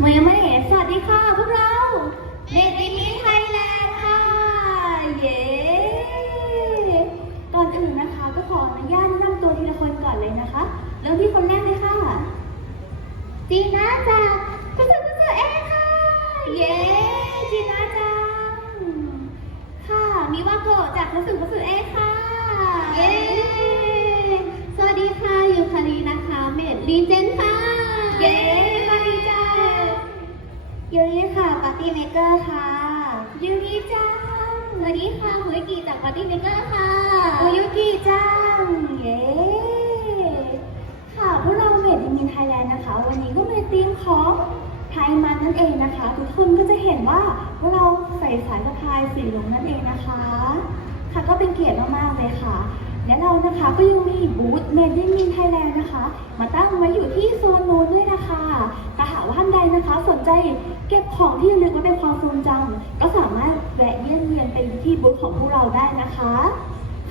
เมยังไม่เห็นสวัสดีค่ะพวกเราเมดิมีไทยแลนด์ค่ะ เย้ก่อนอื่นนะคะ ก็ขออนุญาตแนะนำตัวทีละคนก่อนเลยนะคะ เริ่มที่คนแรกเลยค่ะ จีน่าจากคุณสุคุณสุเอค่ะ เย้จีน่าจังค่ะ มีว่าโกจากคุณสุคุณสุเอค่ะ เย้ สวัสดีค่ะ ยูคารีนะคะ เมดลีเจ ยูริค่ะปาร์ตี้เมเกอร์ค่ะยูริจังสวัสดีค่ะหุยกิจากปาร์ตี้เมเกอร์ค่ะอุยุกิจังเย้ค่ะพวกเราเมดมินไทยแลนด์นะคะ วันนี้ก็เป็นธีมของไทยมันนั่นเองนะคะ ทุกคนก็จะเห็นว่าพวกเราใส่สายสะพายสีเหลืองนั่นเองนะคะ ค่ะก็เป็นเกียรติมากๆเลยค่ะ และเรานะคะก็ยังมีบูธเมดิมินไทยแลนด์นะคะ มาตั้งไว้อยู่ที่โซนนู้นด้วยนะคะถ้าหากว่าท่านใดนะคะ สนใจเก็บของที่ระลึกไว้เป็นความทรงจำก็สามารถแวะเยี่ยมเยียนไปที่บูธของพวกเราได้นะคะ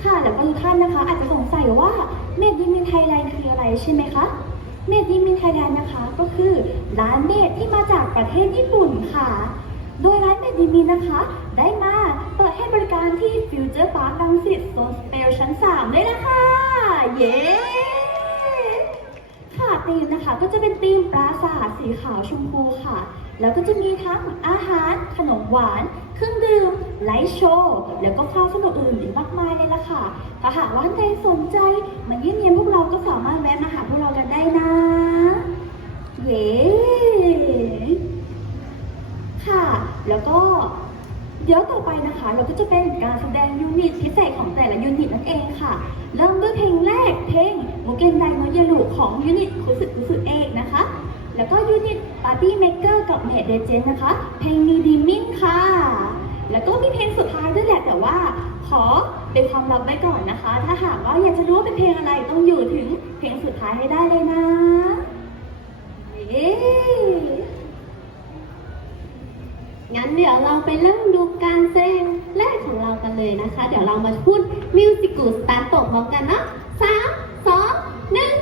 ค่ะแล้วก็ทุกท่านนะคะ อาจจะสงสัยว่าเมด in มินไทยแลนด์คืออะไรใช่ไหมคะเมด in มินไทยแลนด์นะคะก็คือร้านเมดที่มาจากประเทศญี่ปุ่นค่ะ โดยร้านเมด in มินนะคะ ได้มาเปิดให้บริ ที่ฟิวเจอร์พาร์คลังสิตโซนสเปลชั้น 3 เลยนะคะ เย้ ค่ะธีมนะคะก็จะเป็นธีมปราสาทสีขาวชมพูค่ะ แล้วก็จะมีทั้งอาหาร ขนมหวาน เครื่องดื่ม ไลฟ์โชว์ แล้วก็ความสนุกอื่นอีกมากมายเลยล่ะค่ะ ถ้าหากว่าท่านใดสนใจมาเยี่ยมเยียนพวกเราก็สามารถแวะมาหาพวกเรากันได้นะ เย้ ค่ะ แล้วก็ เราก็จะเป็นการแสดงยูนิตพิเศษของแต่ละยูนิตนั่นเองค่ะ เริ่มด้วยเพลงแรกเพลงโมเกนไดโนเยลุของยูนิตคุสึคุสึเอกนะคะ แล้วก็ยูนิตปาร์ตี้เมกเกอร์กับเมดเดเจนนะคะ เพลงมีดีมินค่ะ แล้วก็มีเพลงสุดท้ายด้วยแหละแต่ว่า ขอเป็นความลับไว้ก่อนนะคะ ถ้าหากว่าอยากจะรู้ว่าเป็นเพลงอะไรต้องอยู่ถึงเพลงสุดท้ายให้ได้เลยนะเย้ งั้นเดี๋ยวเราไปเริ่มดูการแสดงแรกของเรากันเลยนะคะ เดี๋ยวเรามาพูดมิวสิกูสตาร์ตพร้อมกันเนาะสามสองหนึ่ง